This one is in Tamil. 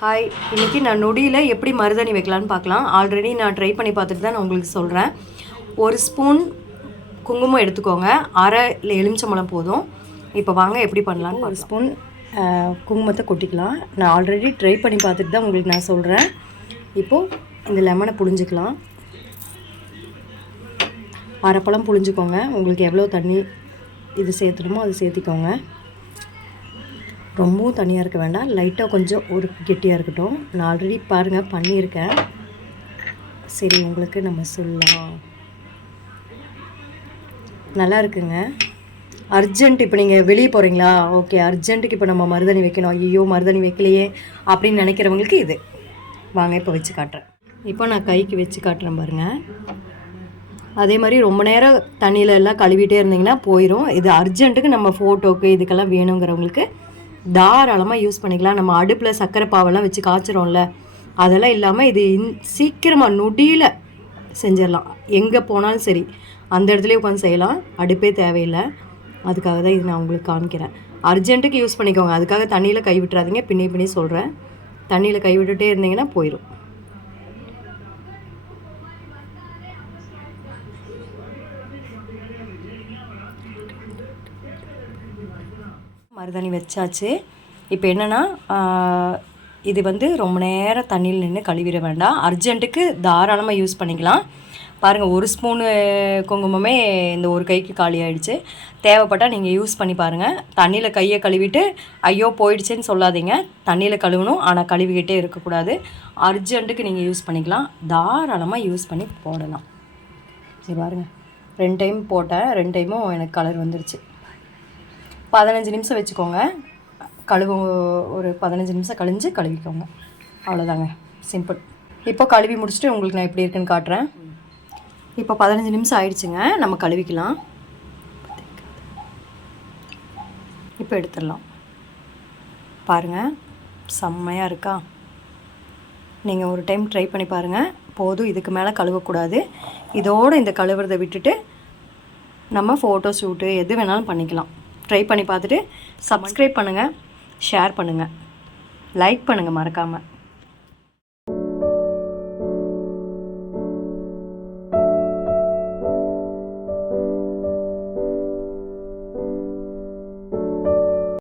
ஹாய் இன்றைக்கி நான் நொடியில் எப்படி மருதாணி வைக்கலான்னு பார்க்கலாம். ஆல்ரெடி நான் ட்ரை பண்ணி பார்த்துட்டு தான் நான் உங்களுக்கு சொல்கிறேன் ஒரு ஸ்பூன் குங்குமம் எடுத்துக்கோங்க. அரை எலுமிச்சம்பழம் போதும். இப்போ வாங்க எப்படி பண்ணலான்னு ஒரு ஸ்பூன் குங்குமத்தை கொட்டிக்கலாம். நான் ஆல்ரெடி ட்ரை பண்ணி பார்த்துட்டு தான் உங்களுக்கு நான் சொல்கிறேன் இப்போது இந்த லெமனை புழிஞ்சிக்கலாம். அரைப்பழம் புழிஞ்சுக்கோங்க. உங்களுக்கு எவ்வளோ தண்ணி இது சேர்த்துணுமோ அது சேர்த்திக்கோங்க. ரொம்பவும் தனியாக இருக்க வேண்டாம். லைட்டாக கொஞ்சம் ஒரு கெட்டியாக இருக்கட்டும். நான் ஆல்ரெடி பாருங்கள் பண்ணியிருக்கேன். சரி உங்களுக்கு நம்ம சொல்லலாம். நல்லா இருக்குங்க. அர்ஜென்ட் இப்போ நீங்கள் வெளியே போகிறீங்களா ஓகே அர்ஜென்ட்டுக்கு இப்போ நம்ம மருதாணி வைக்கணும். ஐயோ மருதாணி வைக்கலையே அப்படின்னு நினைக்கிறவங்களுக்கு இது. வாங்க இப்போ வச்சு காட்டுறேன். இப்போ நான் கைக்கு வச்சு காட்டுறேன் பாருங்கள் அதே மாதிரி ரொம்ப நேரம் தண்ணியில் எல்லாம் கழுவிட்டே இருந்தீங்கன்னா போயிடும் இது அர்ஜென்ட்டுக்கு நம்ம ஃபோட்டோக்கு இதுக்கெல்லாம் வேணுங்கிறவங்களுக்கு தாராளமாக யூஸ் பண்ணிக்கலாம். நம்ம அடுப்பில் சர்க்கரை பாவெல்லாம் வச்சு காய்ச்சிரோம்ல அதெல்லாம் இல்லாமல் இது இன் சீக்கிரமாக நொடியில் செஞ்சிடலாம். எங்கே போனாலும் சரி. அந்த இடத்துலையே உட்காந்து செய்யலாம். அடுப்பே தேவையில்லை. அதுக்காக தான் இது நான் உங்களுக்கு காமிக்கிறேன். அர்ஜென்ட்டுக்கு யூஸ் பண்ணிக்கோங்க. அதுக்காக தண்ணியில் கை விட்டுறாதீங்க. பின்னி பின்னி சொல்கிறேன் தண்ணியில் கை விட்டுட்டே இருந்தீங்கன்னா போயிடும் மருதாணி வச்சாச்சு. இப்போ என்னென்னா இது வந்து ரொம்ப நேரம் தண்ணியில் நின்று கழுவிட வேண்டாம். அர்ஜென்ட்டுக்கு தாராளமாக யூஸ் பண்ணிக்கலாம். பாருங்கள் ஒரு ஸ்பூனு குங்குமமே இந்த ஒரு கைக்கு காலி ஆகிடுச்சு தேவைப்பட்டால் நீங்கள் யூஸ் பண்ணி பாருங்கள் தண்ணியில் கையை கழுவிட்டு ஐயோ போயிடுச்சேன்னு சொல்லாதீங்க. தண்ணியில் கழுவணும். ஆனால் கழுவிக்கிட்டே இருக்கக்கூடாது. அர்ஜென்ட்டுக்கு நீங்கள் யூஸ் பண்ணிக்கலாம். தாராளமாக யூஸ் பண்ணி போடலாம். சரி பாருங்கள் ரெண்டு டைம் போட்டேன். ரெண்டு டைமும் எனக்கு கலர் வந்துருச்சு. பதினஞ்சு நிமிஷம் வச்சுக்கோங்க. கழுவு ஒரு பதினஞ்சு நிமிஷம் கழிஞ்சு கழுவிக்கோங்க. அவ்வளோதாங்க சிம்பிள் இப்போ கழுவி முடிச்சுட்டு உங்களுக்கு நான் எப்படி இருக்குன்னு காட்டுறேன். இப்போ பதினஞ்சு நிமிஷம் ஆயிடுச்சுங்க. நம்ம கழுவிக்கலாம். இப்போ எடுத்துடலாம். பாருங்கள் செம்மையாக இருக்கா? நீங்கள் ஒரு டைம் ட்ரை பண்ணி பாருங்கள் போதும். இதுக்கு மேலே கழுவக்கூடாது. இதோடு இந்த கழுவுறதை விட்டுட்டு நம்ம ஃபோட்டோ ஷூட்டு எது வேணாலும் பண்ணிக்கலாம். ட்ரை பண்ணி பார்த்துட்டு சப்ஸ்கிரைப் பண்ணுங்கள் ஷேர் பண்ணுங்கள் லைக் பண்ணுங்கள் மறக்காமல்